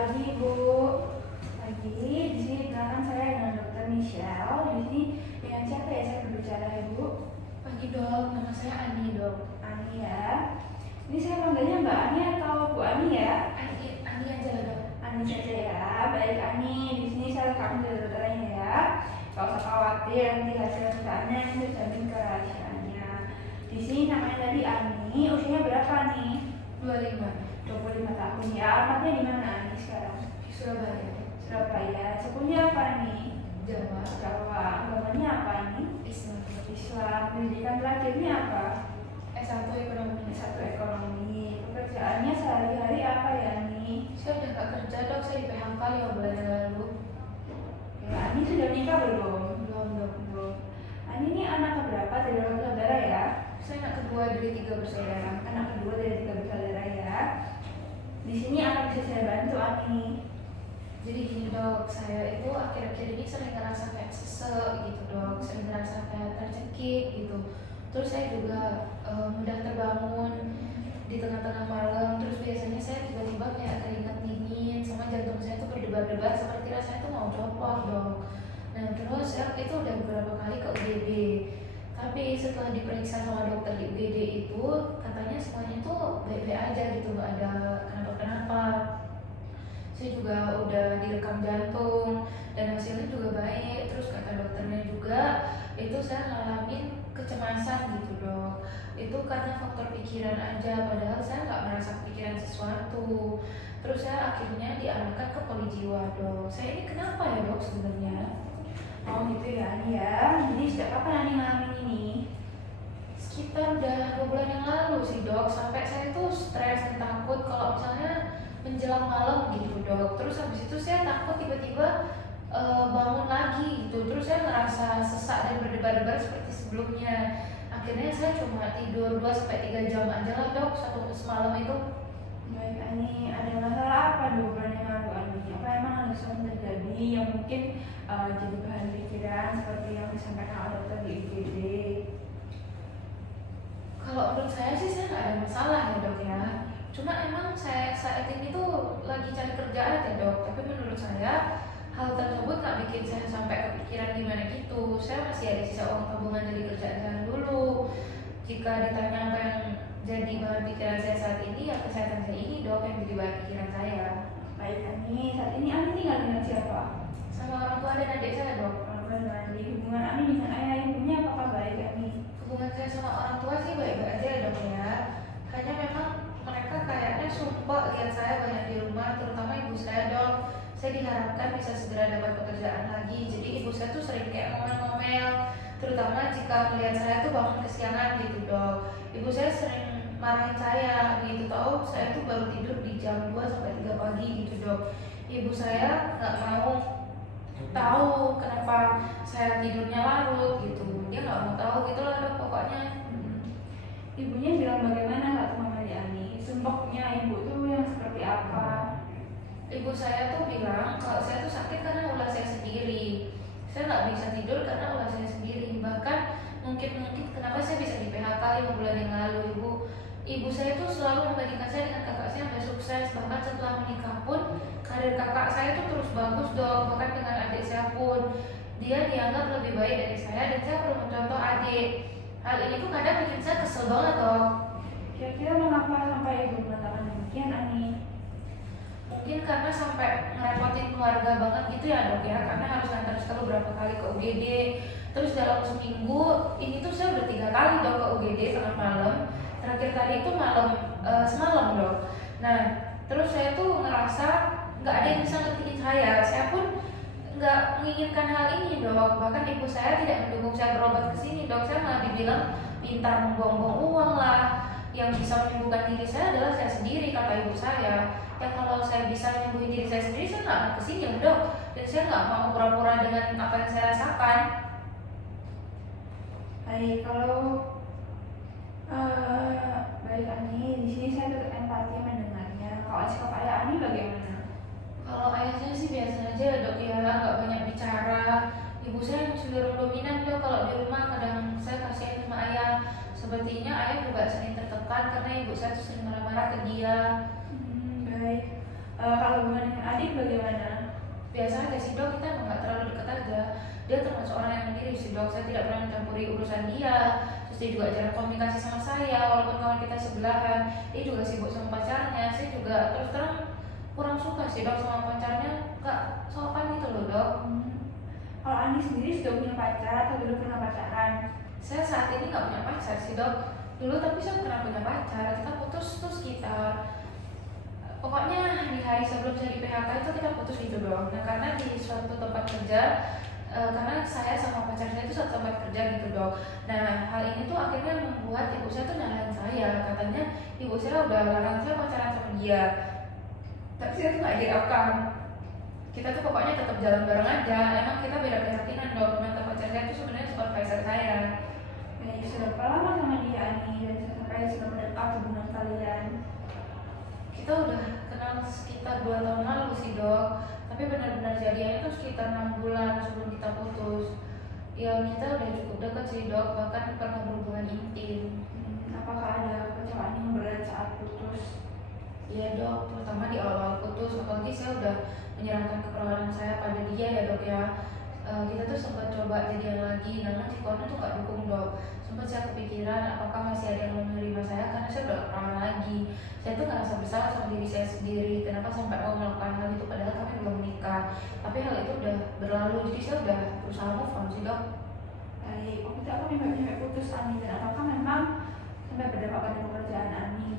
pagi Bu. Pagi. Di sini perkenalkan saya dengan Dokter Michelle. Di sini dengan siapa ya saya berbicara ya Bu? Pagi dok, nama saya Ani dok. Ani ya. Ini saya panggilnya Mbak Ani atau Bu Ani ya? Ani aja lah dok. Ani saja ya. Baik Ani. Di sini saya rekam dokternya ya. Gak usah khawatir nanti hasil pemeriksaan itu jamin kerahasiaannya. Di sini namanya tadi Ani. Usianya berapa nih? 25 tahun ya. Alamatnya di mana Ani sekarang? Di Surabaya. Surabaya. Sukunya apa nih? Jawa. Jawa. Agamanya apa nih? Islam. Islam. Pendidikan terakhirnya apa? S1 ekonomi. S1 ekonomi. Pekerjaannya sehari-hari apa ya nih? Saya udah gak kerja dok, saya di PHK 5 bulan yang lalu. Ya, Ani sudah menikah belum? Belum dok. Belum. Ani ini anak keberapa dari orang saudara ya? Saya anak kedua dari 3 bersaudara. Anak kedua dari 3 bersaudara ya. Di sini apa bisa saya bantu Ani? Jadi gini dok, saya itu akhir-akhir ini sering ngerasa kayak sesek gitu dok, sering ngerasa kayak tercekik gitu. Terus saya juga mudah terbangun di tengah-tengah malam. Terus biasanya saya tiba-tiba kayak keringat dingin, sama jantung saya tuh berdebar-debar seperti rasanya tuh mau copot dok. Nah terus saya itu udah beberapa kali ke UGD. Tapi setelah diperiksa sama dokter di UGD itu katanya semuanya tuh baik-baik aja gitu, nggak ada kenapa-kenapa. Saya juga udah direkam jantung dan hasilnya juga baik. Terus kata dokternya juga itu saya ngalamin kecemasan gitu dok. Itu karena faktor pikiran aja, padahal saya nggak merasa pikiran sesuatu. Terus saya akhirnya diarahkan ke polijiwa dok. Saya ini kenapa ya dok sebenarnya? Oh gitu ya Ani ya. Jadi sejak kapan Ani ngalamin ini? Sekitar udah 2 bulan yang lalu sih dok. Sampai saya tuh stres dan takut kalau misalnya menjelang malam gitu dok. Terus habis itu saya takut tiba-tiba bangun lagi gitu. Terus saya ngerasa sesak dan berdebar-debar seperti sebelumnya. Akhirnya saya cuma tidur 2-3 jam aja lah dok satu semalam itu. Baik Ani, ada masalah apa 2 bulan yang lalu Ani? Apa emang ada sesuatu terjadi yang mungkin jadi bahan pikiran seperti yang disampaikan oleh dokter di IGD? Kalau menurut saya sih saya nggak ada masalah ya dok ya. Cuma emang saya saat ini tuh lagi cari kerja aja dok. Tapi menurut saya hal tersebut nggak bikin saya sampai kepikiran gimana gitu. Saya masih ada sisa uang tabungan dari kerjaan saya dulu. Jika ditanya apa yang jadi bahan pikiran saya saat ini, ya kesehatan saya ini dok yang jadi bahan pikiran saya. Baik Ani, saat ini Ani tinggal dengan siapa? Sama orang tua dan adik saya dok. Orang tua dan adik. Hubungan Ani dengan ayah ibunya apakah baik Ani? Hubungan saya sama orang tua sih baik-baik aja ya dok ya. Hanya memang mereka kayaknya sumpah lihat saya banyak di rumah, terutama ibu saya dok. Saya diharapkan bisa segera dapat pekerjaan lagi. Jadi ibu saya tuh sering kayak ngomel-ngomel, terutama jika melihat saya tuh bangun kesiangan gitu dok. Ibu saya sering marahin saya, begitu tahu saya tuh baru tidur di jam 2-3 pagi gitu dok. Ibu saya nggak mau tahu kenapa saya tidurnya larut gitu. Dia nggak mau tahu gitu lah dok pokoknya. Ibunya bilang bagaimana Kak Mama Ani? Sumpahnya ibu tuh yang seperti apa? Ibu saya tuh bilang kalau saya tuh sakit karena ulah saya sendiri. Saya nggak bisa tidur karena ulah saya sendiri. Bahkan mungkin kenapa saya bisa di PHK 5 bulan yang lalu. Ibu saya tuh selalu membandingkan saya dengan kakak saya yang udah sukses. Bahkan setelah menikah pun karir kakak saya tuh terus bagus dong. Bahkan dengan adik saya pun dia dianggap lebih baik dari saya dan saya perlu mencontoh adik. Hal ini tuh kadang bikin saya kesel banget dong. Kira-kira mengapa sampai ibu mengatakan demikian Ani? Mungkin karena sampai ngerepotin keluarga banget gitu ya dok ya, karena harus ngantar saya beberapa kali ke UGD. Terus dalam seminggu ini tuh saya udah 3 kali dok ke UGD tengah malam. Terakhir tadi itu semalam dok. Nah terus saya tuh ngerasa nggak ada yang bisa ngertiin saya. Saya pun nggak menginginkan hal ini dok. Bahkan ibu saya tidak mendukung saya berobat ke sini dok. Saya malah dibilang pintar membuang-buang uang lah. Yang bisa menyembuhkan diri saya adalah saya sendiri, kata ibu saya. Ya kalau saya bisa menyembuhin diri saya sendiri, saya nggak akan kesini ya dok. Dan saya nggak mau pura-pura dengan apa yang saya rasakan. Baik, kalau baik Ani, di sini saya turut empati mendengarnya. Kalau sikap ayah Ani bagaimana? Kalau ayah saya sih biasa aja dok ya, nggak banyak bicara. Ibu saya yang cenderung dominan dok. Kalau di rumah kadang saya kasihan sama ayah. Sepertinya ayah juga sering tertekan karena ibu saya tuh sering marah-marah ke dia. Baik. Kalau hubungan dengan sih dok, saya tidak pernah mencampuri urusan dia. Terus dia juga jarang komunikasi sama saya, walaupun kawan kita sebelahan. Dia juga sibuk sama pacarnya. Saya juga terus terang kurang suka sih dok sama pacarnya, gak sopan gitu loh dok. Kalau Ani sendiri sudah punya pacar atau belum pernah pacaran? Saya saat ini nggak punya pacar sih dok. Dulu tapi saya pernah punya pacar. Kita putus tuh sekitar, pokoknya di hari sebelum saya di PHK itu kita putus gitu dok. Nah karena di suatu tempat kerja, karena saya sama pacar saya itu satu tempat kerja gitu dok. Nah hal ini tuh akhirnya membuat ibu saya tuh nyalahin saya. Katanya ibu saya udah larang saya pacaran sama dia. Tapi saya tuh nggak hiraukan. Kita tuh pokoknya tetap jalan bareng aja. Emang kita beda keyakinan dok. Mantan pacar saya itu sebenarnya supervisor saya. Baik, sudah berapa lama sama dia Ani dan sampai sudah mendekat hubungan kalian? Kita udah kenal sekitar 2 tahun lalu sih dok. Tapi benar-benar jadinya itu sekitar 6 bulan sebelum kita putus. Ya kita udah cukup dekat sih dok. Bahkan pernah berhubungan intim. Apakah ada kecewaan yang berat saat putus? Iya dok, terutama di awal-awal putus. Apalagi saya udah menyerahkan keperawanan saya pada dia ya dok ya. Kita tuh sempat coba jadian lagi, namun si kornya tuh gak dukung dok. Sempat saya kepikiran apakah masih ada yang mau menerima saya, karena saya udah gak perawan lagi. Saya tuh ngerasa bersalah sama diri saya sendiri. Kenapa sampai mau melakukan hal itu padahal kami belum menikah. Tapi hal itu udah berlalu, jadi saya udah berusaha move on sih dok. Baik, waktu itu apa sampai putus Ani dan apakah memang sampai berdampak pada pekerjaan Ani?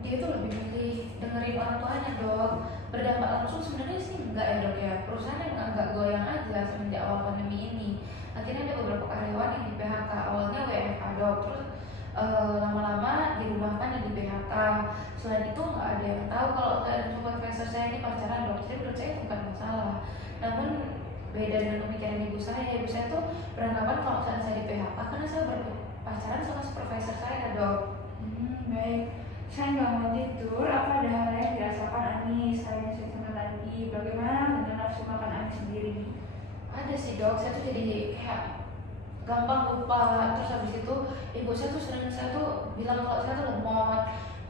Dia tuh lebih milih dengerin orang tuanya dok. Berdampak langsung sebenarnya sih enggak ya dok ya. Perusahaan yang agak goyang aja semenjak awal pandemi ini. Akhirnya ada beberapa karyawan yang di PHK. Awalnya WFH dok, terus lama-lama dirumahkan dan di PHK. Selain itu nggak ada yang tahu kalau saya dan supervisor saya ini pacaran dok. Jadi menurut saya bukan masalah. Namun beda dengan pemikiran ibu saya. Ibu saya tuh beranggapan kalau misalnya saya di PHK karena saya berpacaran sama supervisor saya dok. Baik, saya nggak mau tidur. Apa ada hal yang dirasakan Ani selain suasana tadi? Bagaimana dengan nafsu makan Ani sendiri? Ada sih dok, saya tuh jadi kayak gampang lupa. Terus habis itu ibu saya tuh sering, saya tuh bilang kalau saya tuh lemot,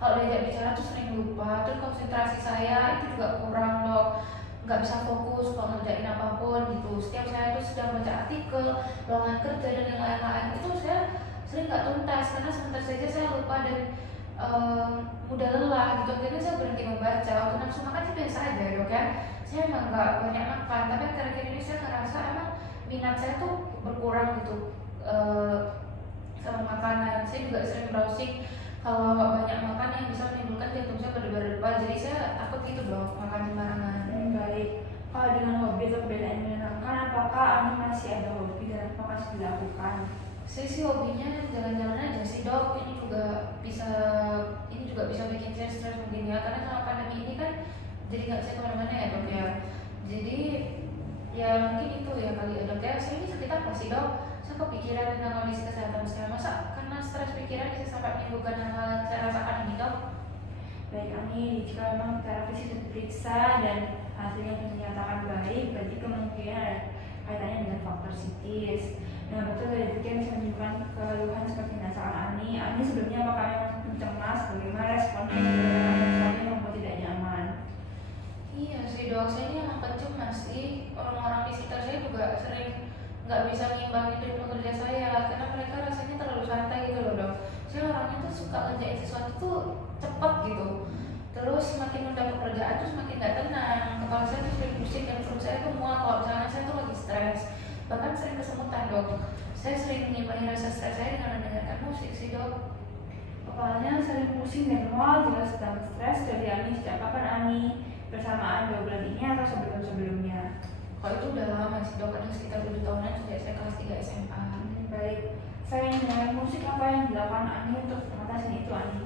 kalau diajak bicara tuh sering lupa. Terus konsentrasi saya itu juga kurang dok, nggak bisa fokus kalau ngerjain apapun gitu. Setiap saya tuh sedang baca artikel, lowongan kerja dan yang lain-lain itu saya sering nggak tuntas karena sebentar saja saya lupa dan mudah lelah gitu. Akhirnya saya berhenti membaca. Untuk nafsu makan sih biasa aja dok ya. Saya emang nggak banyak makan, tapi akhir-akhir ini saya ngerasa emang minat saya tuh berkurang gitu sama makanan. Saya juga sering browsing kalau banyak makan yang bisa menimbulkan jantung saya berdebar-debar. Jadi saya takut gitu dok makan sembarangan. Baik, kalau dengan hobi atau perbedaan yang menyenangkan, apakah Ani masih ada hobi dan apa masih dilakukan? Saya sih hobinya jalan-jalan aja sih dok. Ini juga bisa bikin saya stres mungkin ya, karena sama pandemi ini kan jadi nggak bisa kemana-mana ya dok ya. Jadi ya mungkin itu ya kali ya dok ya. Saya ini sekitar pasti dok. Saya kepikiran tentang kondisi kesehatan saya. Masa karena stres pikiran bisa sampai menimbulkan hal-hal yang saya rasakan ini dok. Baik Ani, jika memang terapis itu diperiksa dan hasilnya dinyatakan baik, berarti kemungkinan ada kaitannya dengan faktor psikis. Nah betul dari itu yang bisa menyebabkan keluhan seperti yang dirasakan Ani. Ani sebelumnya apakah memang cemas? Bagaimana responnya yang membuat tidak nyaman? Iya sih dok, saya ini emang pencemas sih. Orang-orang di sekitar saya juga sering nggak bisa ngimbangin ritme kerja saya karena mereka rasanya terlalu santai gitu loh dok. Saya orangnya tuh suka ngerjain sesuatu tuh cepet gitu. Terus semakin mendapat pekerjaan tuh semakin nggak tenang. Kepala saya tuh sering pusing dan perut saya tuh mual kalau misalnya saya tuh lagi stres. Bahkan sering kesemutan dok. Saya sering mengimbangi rasa stres saya dengan mendengarkan musik sih dok. Kepalanya sering pusing dan mual jika sedang stres. Dari Ani, sejak kapan Ani bersamaan 2 bulan ini atau sebelum-sebelumnya? Kalau itu udah lama sih dok, ada sekitar 7 tahunan sejak saya kelas 3 SMA. Baik, selain mendengar musik, apa yang dilakukan Ani untuk mengatasi itu Ani?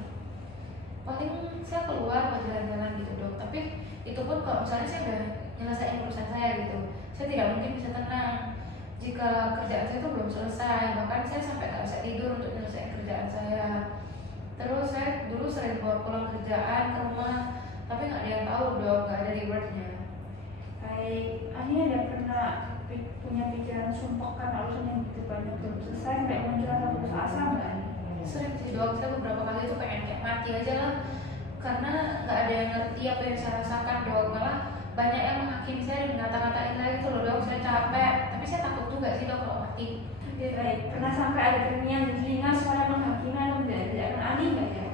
Paling saya keluar buat jalan-jalan gitu dok. Tapi itu pun kalau misalnya saya udah nyelesain urusan saya gitu, saya tidak mungkin bisa tenang jika kerjaan saya itu belum selesai. Bahkan saya sampai nggak bisa tidur untuk nyelesain kerjaan saya. Terus saya dulu sering bawa pulang kerjaan ke rumah, tapi nggak ada yang tahu dok, nggak ada rewardnya. Baik, Ani ada pernah punya pikiran sumpah karena urusan yang begitu banyak belum selesai sampai muncul rasa putus asa nggak Ani? Sering sih dok, saya beberapa kali tuh pengen kayak mati aja lah, karena nggak ada yang ngerti apa yang saya rasakan dok. Malah banyak yang menghakimi saya dan mengata-ngatain saya gitu loh dok. Saya capek, tapi saya takut juga sih dok kalau mati. Baik, pernah sampai ada terngiang di telinga suara menghakimi atau mendadak aneh nggak ya?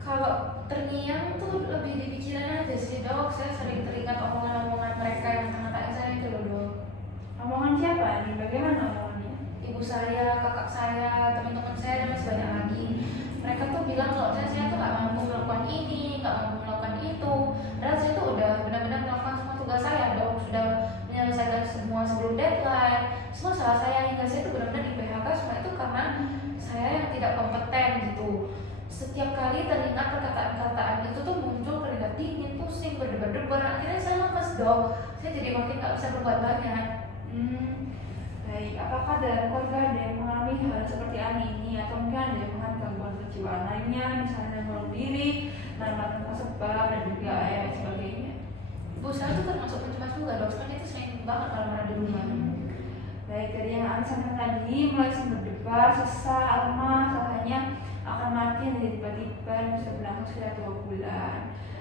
Kalau terngiang tuh lebih di pikiran aja sih dok. Saya sering teringat omongan-omongan mereka yang kakak saya itu loh dok. Omongan siapa nih? Bagaimana omongannya? Ibu saya, kakak saya, teman-teman saya dan masih banyak lagi. Mereka tuh bilang kalau saya tuh nggak mampu melakukan ini, nggak mampu melakukan itu. Padahal saya tuh udah benar-benar melakukan semua tugas saya dok, sudah menyelesaikan semua sebelum deadline. Semua salah saya hingga saya tuh benar-benar di PHK semua itu karena saya yang tidak kompeten gitu. Setiap kali teringat perkataan-perkataan itu tuh muncul keringat dingin, pusing, berdebar-debar. Akhirnya saya lemes dok. Saya jadi makin nggak bisa berbuat banyak. Baik, apakah dalam keluarga ada yang mengalami hal seperti ini atau mungkin ada yang mengalami gangguan kejiwaan lainnya, misalnya bunuh diri, menemukan sebab dan juga sebagainya? Ibu saya tuh termasuk pencemas juga dok, soalnya itu sering banget marah-marah di rumah. Baik, dari yang Ani sampaikan tadi, mulai berdebar, sesak, lemah, rasanya akan mati dari tiba-tiba dan bisa berlangsung sekitar 2 bulan.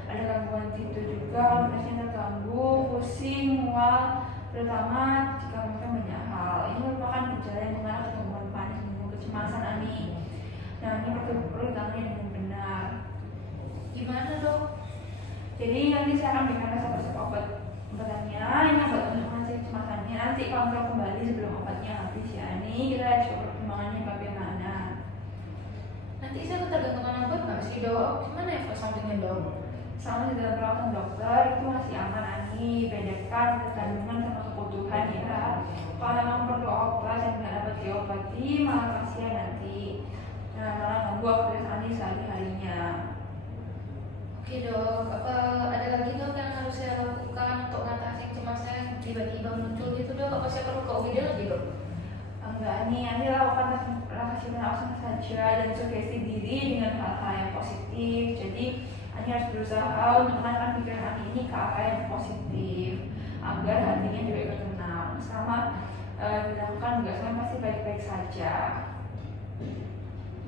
Ada gangguan tidur juga, konsentrasinya terganggu, pusing, mual, terutama jika melakukan banyak hal. Ini merupakan gejala yang mengarah ke gangguan panik dan kecemasan Ani. Nah, ini perlu ditangani dengan benar. Gimana dok? Jadi nanti saya akan berikan resep obatnya, ini obat untuk mengatasi kecemasannya. Nanti kontrol kembali sebelum obatnya habis ya. Ini kita coba perkembangannya bagaimana. Nanti saya ketergantungan obat nggak sih dok? Gimana efek sampingnya dok? Sama di dalam perawatan dokter itu masih aman Ani, bedakan kandungan sama kebutuhan ya. Kalau memang perlu obat dan nggak dapat diobati malah kasihan nanti. Nah, malah ganggu aktivitas Ani sehari-harinya. Oke dok, apa ada lagi dok yang harus saya lakukan untuk mengatasi kecemasan yang tiba-tiba muncul gitu dok? Apa saya perlu ke UGD lagi dok? Enggak nih, Ani lakukan relaksasi pernapasan saja dan sugesti diri dengan hal-hal yang positif. Jadi Ani harus berusaha untuk menenangkan pikiran Ani ini ke arah yang positif agar hatinya juga ikut tenang. Sama dilakukan enggak semua pasti baik-baik saja.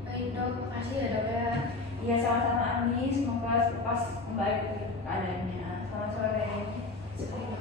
Baik dok, makasih ya dok ya. Iya, sama-sama Ani, semoga lepas membaik keadaannya. Selamat sore.